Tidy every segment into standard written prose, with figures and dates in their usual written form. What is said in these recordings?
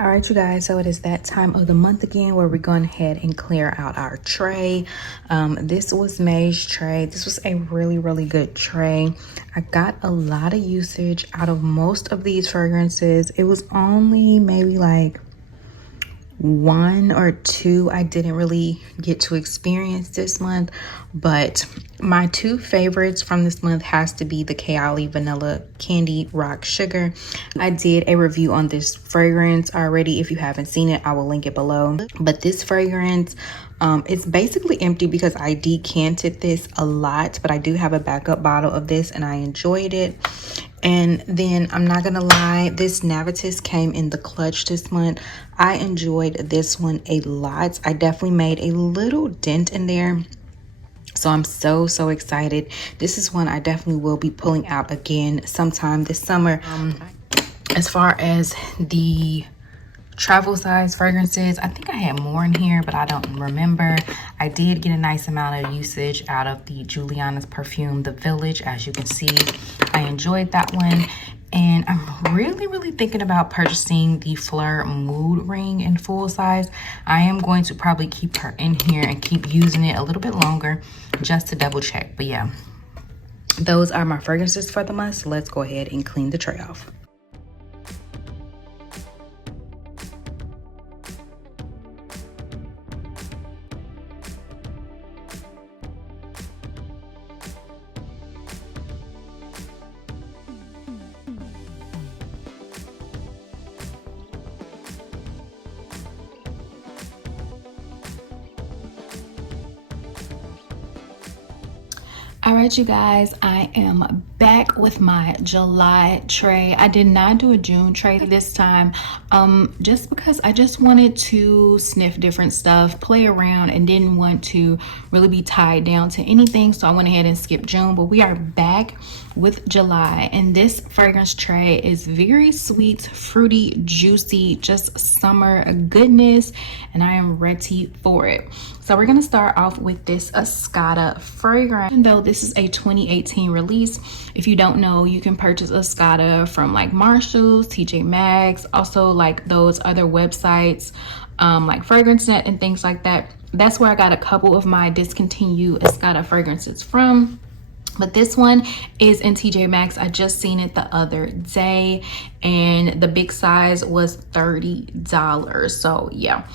All right, you guys, so it is that time of the month again where we're going ahead and clear out our tray. This was May's tray. This was a really good tray. I got a lot of usage out of most of these fragrances. It was only maybe like one or two I didn't really get to experience this month, but my two favorites from this month has to be the Kayali Vanilla Candy Rock Sugar. I did a review on this fragrance already. If you haven't seen it, I will link it below. But this fragrance, it's basically empty because I decanted this a lot, but I do have a backup bottle of this and I enjoyed it. And then I'm not gonna lie, this Navitus came in the clutch this month. I enjoyed this one a lot. I definitely made a little dent in there, so I'm so excited. This is one I definitely will be pulling out again sometime this summer. As far as the travel size fragrances, I think I had more in here, but I don't remember. I did get a nice amount of usage out of the Juliana's Perfume The Village. As you can see, I enjoyed that one. And I'm really thinking about purchasing the Fleur Mood Ring in full size. I am going to probably keep her in here and keep using it a little bit longer just to double check. But yeah, those are my fragrances for the month. So let's go ahead and clean the tray off. All right, you guys, I am back with my July tray. I did not do a June tray this time, just because I just wanted to sniff different stuff, play around, and didn't want to really be tied down to anything. So I went ahead and skipped June, but we are back with July. And this fragrance tray is very sweet, fruity, juicy, just summer goodness. And I am ready for it. So we're gonna start off with this Escada fragrance. Even though this is a 2018 release, if you don't know, you can purchase Escada from like Marshall's, TJMaxx, also like those other websites like FragranceNet and things like that. That's where I got a couple of my discontinued Escada fragrances from. But this one is in TJMaxx. I just seen it the other day and the big size was $30. So yeah,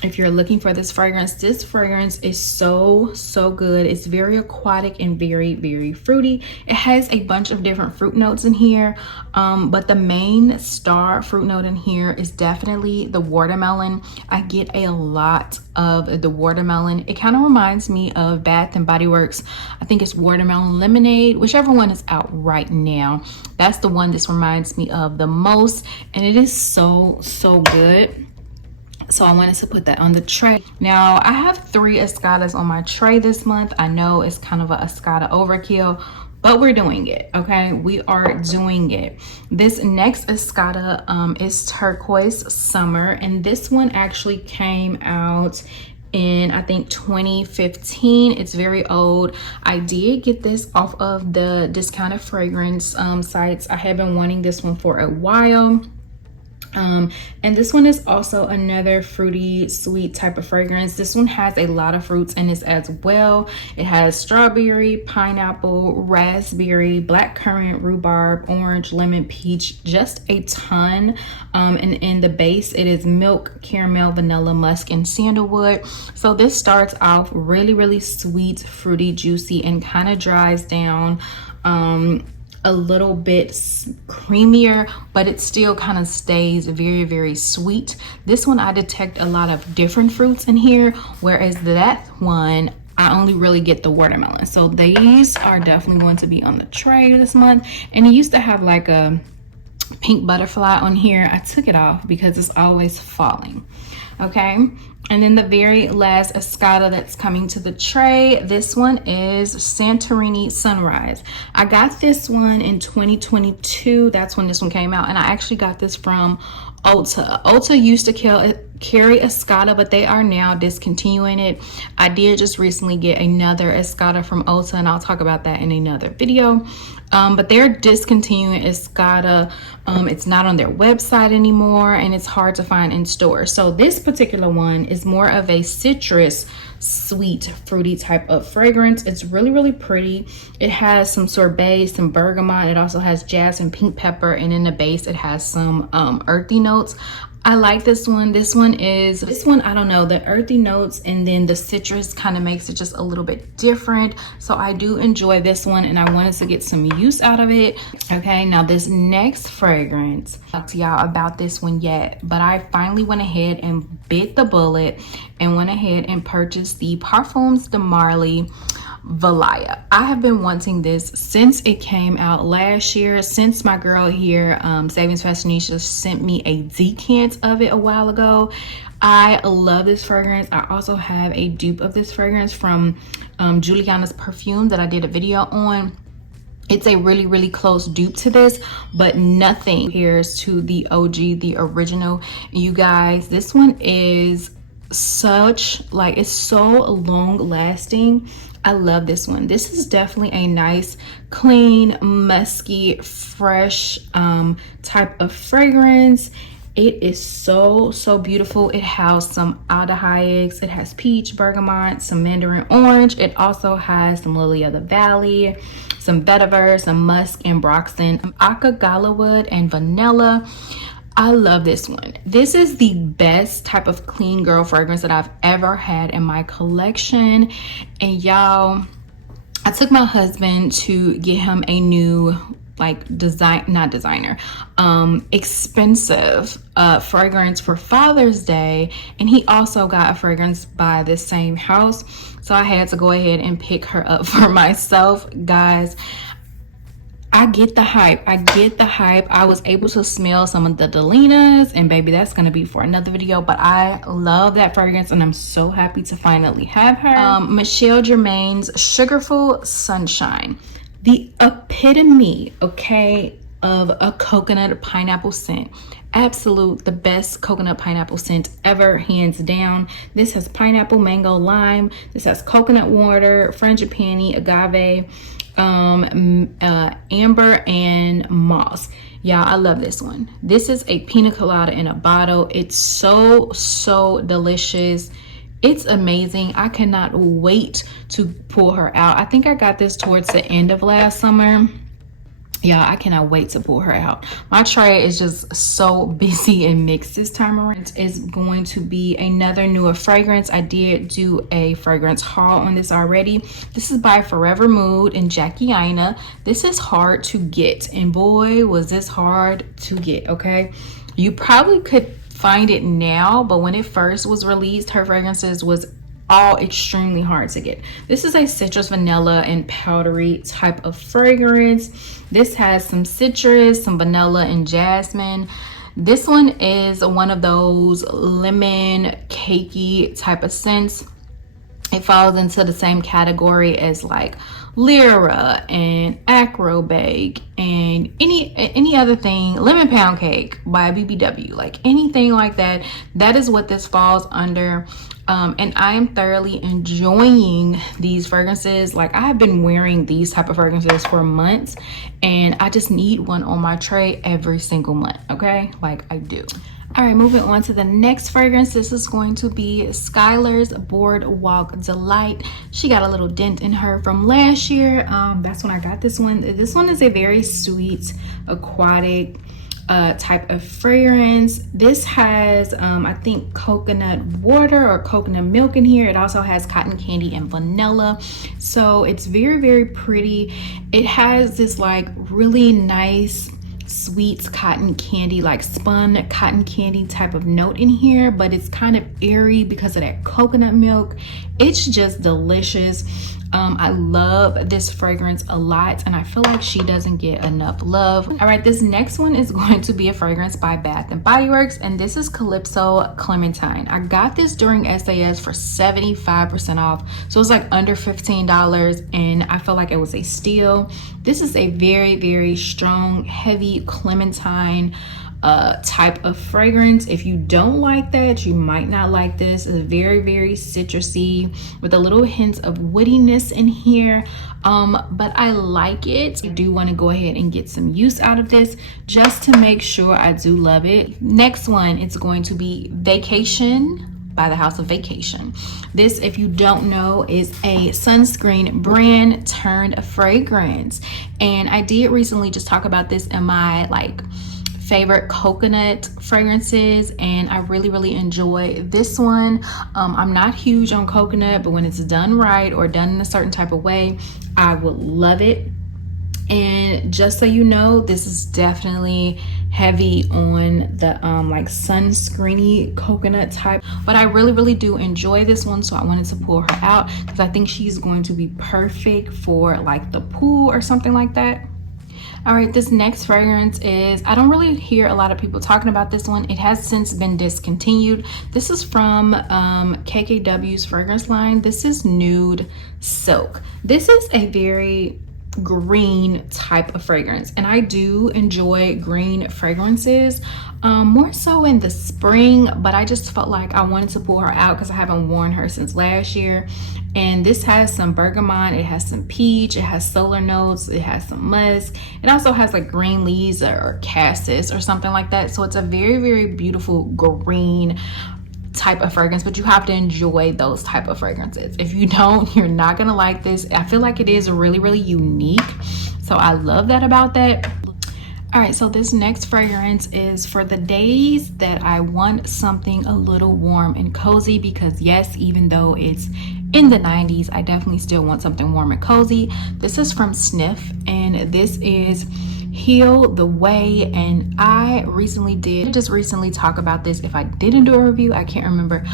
if you're looking for this fragrance is so good. It's very aquatic and very fruity. It has a bunch of different fruit notes in here, but the main star fruit note in here is definitely the watermelon. I get a lot of the watermelon. It kind of reminds me of Bath and Body Works. I think it's watermelon lemonade, whichever one is out right now. That's the one this reminds me of the most, and it is so good. So I wanted to put that on the tray. Now I have 3 Escadas on my tray this month. I know it's kind of a Escada overkill, but we're doing it, okay? We are doing it. This next Escada is Turquoise Summer, and this one actually came out in I think 2015. It's very old. I did get this off of the discounted fragrance sites. I have been wanting this one for a while. And this one is also another fruity sweet type of fragrance. This one has a lot of fruits in it as well. It has strawberry, pineapple, raspberry, blackcurrant, rhubarb, orange, lemon, peach, just a ton. And in the base it is milk, caramel, vanilla, musk, and sandalwood. So this starts off really sweet, fruity, juicy, and kind of dries down a little bit creamier, but it still kind of stays very sweet. This one I detect a lot of different fruits in here, whereas that one I only really get the watermelon. So these are definitely going to be on the tray this month. And it used to have like a pink butterfly on here. I took it off because it's always falling. Okay, and then the very last Escada that's coming to the tray, this one is Santorini Sunrise. I got this one in 2022. That's when this one came out, and I actually got this from Ulta. Ulta used to carry Escada, but they are now discontinuing it. I did just recently get another Escada from Ulta, and I'll talk about that in another video. But they're discontinuing Escada. It's not on their website anymore, and it's hard to find in stores. So this particular one is more of a citrus, sweet, fruity type of fragrance. It's really, really pretty. It has some sorbet, some bergamot. It also has jasmine, pink pepper, and in the base it has some earthy notes. I like this one. This one, I don't know, the earthy notes and then the citrus kind of makes it just a little bit different. So I do enjoy this one, and I wanted to get some use out of it. Okay, now this next fragrance, I'll talk to y'all about this one yet, but I finally went ahead and bit the bullet and went ahead and purchased the Parfums de Marly Valaya. I have been wanting this since it came out last year, since my girl here, Savings Fashionista, sent me a decant of it a while ago. I love this fragrance. I also have a dupe of this fragrance from Juliana's Perfume that I did a video on. It's a really, really close dupe to this, but nothing compares to the OG, the original. You guys, this one is such, like, it's so long lasting. I love this one. This is definitely a nice, clean, musky, fresh type of fragrance. It is so, so beautiful. It has some aldehydes. It has peach, bergamot, some mandarin orange. It also has some lily of the valley, some vetiver, some musk and broxton, akagala wood, and vanilla. I love this one. This is the best type of clean girl fragrance that I've ever had in my collection. And y'all, I took my husband to get him a new, like, expensive fragrance for Father's Day, and he also got a fragrance by this same house, so I had to go ahead and pick her up for myself. Guys, I get the hype. I was able to smell some of the Delinas, and baby, that's gonna be for another video, but I love that fragrance and I'm so happy to finally have her. Michelle Germain's Sugarful Sunshine, the epitome, okay, of a coconut pineapple scent. Absolute the best coconut pineapple scent ever, hands down. This has pineapple, mango, lime. This has coconut water, frangipani, agave, amber, and moss. Yeah, I love this one. This is a pina colada in a bottle. It's so, so delicious. It's amazing. I cannot wait to pull her out. I think I got this towards the end of last summer. Yeah, I cannot wait to pull her out. My tray is just so busy and mixed this time around. It's going to be another newer fragrance. I did do a fragrance haul on this already. This is by Forever Mood and Jackie Aina. This is hard to get, and boy, was this hard to get, okay? You probably could find it now, but when it first was released, her fragrances was all extremely hard to get. This is a citrus, vanilla, and powdery type of fragrance. This has some citrus, some vanilla, and jasmine. This one is one of those lemon cakey type of scents. It falls into the same category as like Lyra and Acrobake and any other thing, Lemon Pound Cake by BBW, like anything like that. That is what this falls under. And I am thoroughly enjoying these fragrances. Like, I have been wearing these type of fragrances for months, and I just need one on my tray every single month, okay? Like, I do. All right, moving on to the next fragrance. This is going to be Skylar's Boardwalk Delight. She got a little dent in her from last year. That's when I got this one. This one is a very sweet, aquatic type of fragrance. This has I think coconut water or coconut milk in here. It also has cotton candy and vanilla, so it's very, very pretty. It has this like really nice sweet cotton candy, like spun cotton candy type of note in here, but it's kind of airy because of that coconut milk. It's just delicious. I love this fragrance a lot, and I feel like she doesn't get enough love. All right, this next one is going to be a fragrance by Bath and Body Works, and this is Calypso Clementine. I got this during SAS for 75% off, so it's like under $15, and I feel like it was a steal. This is a very, very strong, heavy clementine type of fragrance. If you don't like that, you might not like this. It's very, very citrusy with a little hint of woodiness in here. But I like it. I do want to go ahead and get some use out of this just to make sure I do love it. Next one, it's going to be Vacation by the House of Vacation. This, if you don't know, is a sunscreen brand turned fragrance. And I did recently just talk about this in my like favorite coconut fragrances, and I really enjoy this one. I'm not huge on coconut, but when it's done right or done in a certain type of way, I would love it. And just so you know, this is definitely heavy on the like sunscreeny coconut type, but I really do enjoy this one, so I wanted to pull her out because I think she's going to be perfect for like the pool or something like that. All right, this next fragrance is, I don't really hear a lot of people talking about this one. It has since been discontinued. This is from KKW's fragrance line. This is Nude Silk. This is a very green type of fragrance, and I do enjoy green fragrances, more so in the spring, but I just felt like I wanted to pull her out because I haven't worn her since last year. And this has some bergamot, it has some peach, it has solar notes, it has some musk, it also has like green leaves or cassis or something like that. So it's a very beautiful green type of fragrance, but you have to enjoy those type of fragrances. If you don't, you're not gonna like this. I feel like it is really unique, so I love that about that. All right, so this next fragrance is for the days that I want something a little warm and cozy, because yes, even though it's in the 90s, I definitely still want something warm and cozy. This is from Sniff, and this is Heal the Way, and I just recently talk about this. If I didn't do a review, I can't remember.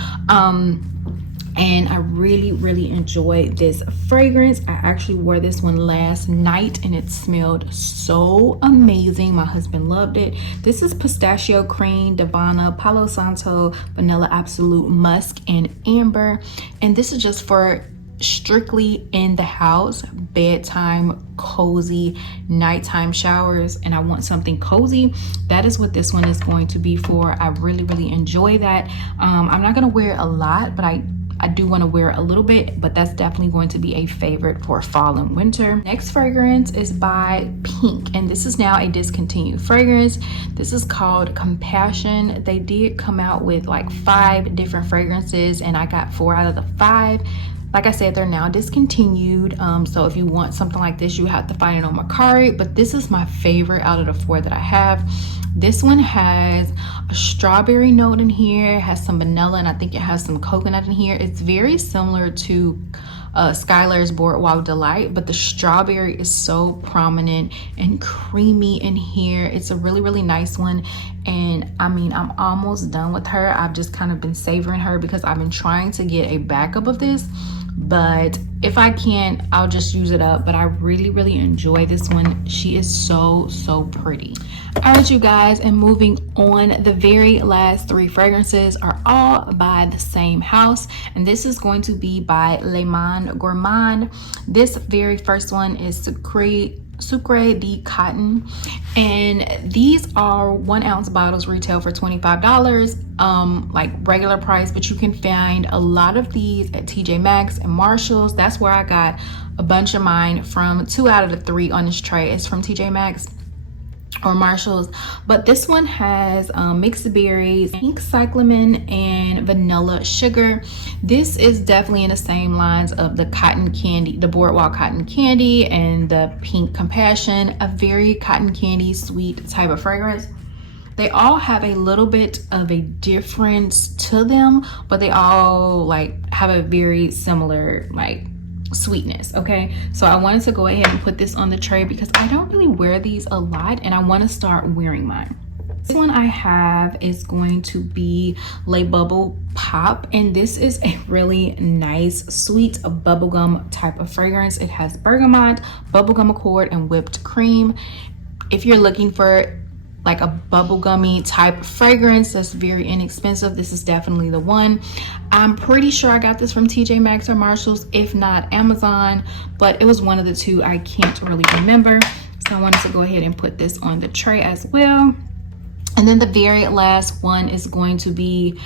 And I really enjoy this fragrance. I actually wore this one last night and it smelled so amazing. My husband loved it. This is Pistachio Cream, Divana, Palo Santo, Vanilla Absolute, Musk, and Amber. And this is just for strictly in the house, bedtime, cozy, nighttime showers, and I want something cozy. That is what this one is going to be for. I really enjoy that. I'm not gonna wear it a lot, but I do want to wear a little bit, but that's definitely going to be a favorite for fall and winter. Next fragrance is by Pink, and this is now a discontinued fragrance. This is called Compassion. They did come out with like 5 different fragrances, and I got 4 out of the 5. Like I said, they're now discontinued. So if you want something like this, you have to find it on Mercari, but this is my favorite out of the 4 that I have. This one has a strawberry note in here, has some vanilla, and I think it has some coconut in here. It's very similar to Skylar's Boardwalk Delight, but the strawberry is so prominent and creamy in here. It's a really nice one, and I mean, I'm almost done with her. I've just kind of been savoring her because I've been trying to get a backup of this, but if I can, I'll just use it up. But I really enjoy this one. She is so pretty. All right, you guys, and moving on, the very last 3 fragrances are all by the same house, and this is going to be by Le Monde Gourmand. This very first one is Sucre de Cotton, and these are 1 ounce bottles, retail for $25, like regular price, but you can find a lot of these at TJMaxx and Marshalls. That's where I got a bunch of mine from. 2 out of the 3 on this tray is from TJMaxx or Marshalls, but this one has mixed berries, pink cyclamen, and vanilla sugar. This is definitely in the same lines of the cotton candy, the Boardwalk Cotton Candy, and the Pink Compassion, a very cotton candy sweet type of fragrance. They all have a little bit of a difference to them, but they all like have a very similar like sweetness. Okay, so I wanted to go ahead and put this on the tray because I don't really wear these a lot, and I want to start wearing mine. This one I have is going to be Le Bubble Pop, and this is a really nice sweet bubblegum type of fragrance. It has bergamot, bubblegum accord, and whipped cream. If you're looking for like a bubblegummy type fragrance that's very inexpensive, this is definitely the one. I'm pretty sure I got this from TJMaxx or Marshalls, if not Amazon, but it was one of the 2. I can't really remember, so I wanted to go ahead and put this on the tray as well. And then the very last one is going to be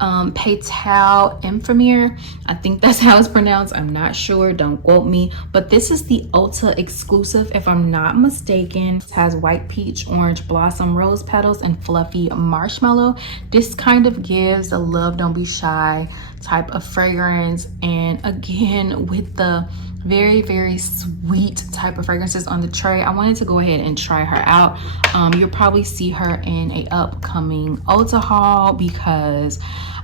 Paytal Infamir. I think that's how it's pronounced. I'm not sure, don't quote me, but this is the Ulta exclusive if I'm not mistaken. It has white peach, orange blossom, rose petals, and fluffy marshmallow. This kind of gives a love don't be shy type of fragrance, and again with the very sweet type of fragrances on the tray. I wanted to go ahead and try her out. You'll probably see her in a upcoming Ulta haul because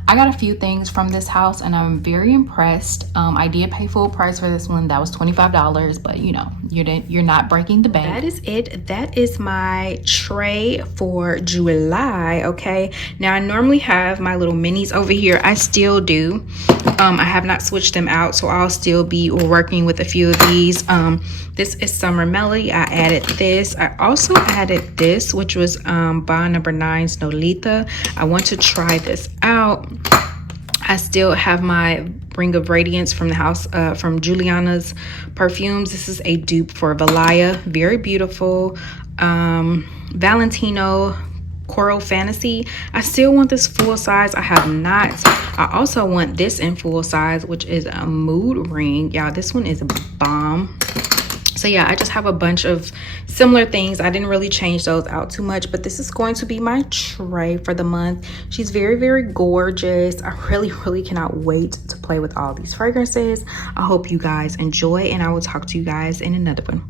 I got a few things from this house and I'm very impressed. I did pay full price for this one. That was $25, but you know, you're not breaking the bank. That is it. That is my tray for July. Okay, now I normally have my little minis over here. I still do. I have not switched them out, so I'll still be working with a few of these. This is Summer Melody. I added this. I also added this, which was Bond Number 9's Nolita. I want to try this out. I still have my Ring of Radiance from the house, from Juliana's Perfumes. This is a dupe for Valaya. Very beautiful. Valentino Coral Fantasy. I still want this full size. I have not. I also want this in full size, which is a mood ring. Y'all, this one is a bomb. So yeah, I just have a bunch of similar things. I didn't really change those out too much, but this is going to be my tray for the month. She's very gorgeous. I really cannot wait to play with all these fragrances. I hope you guys enjoy, and I will talk to you guys in another one.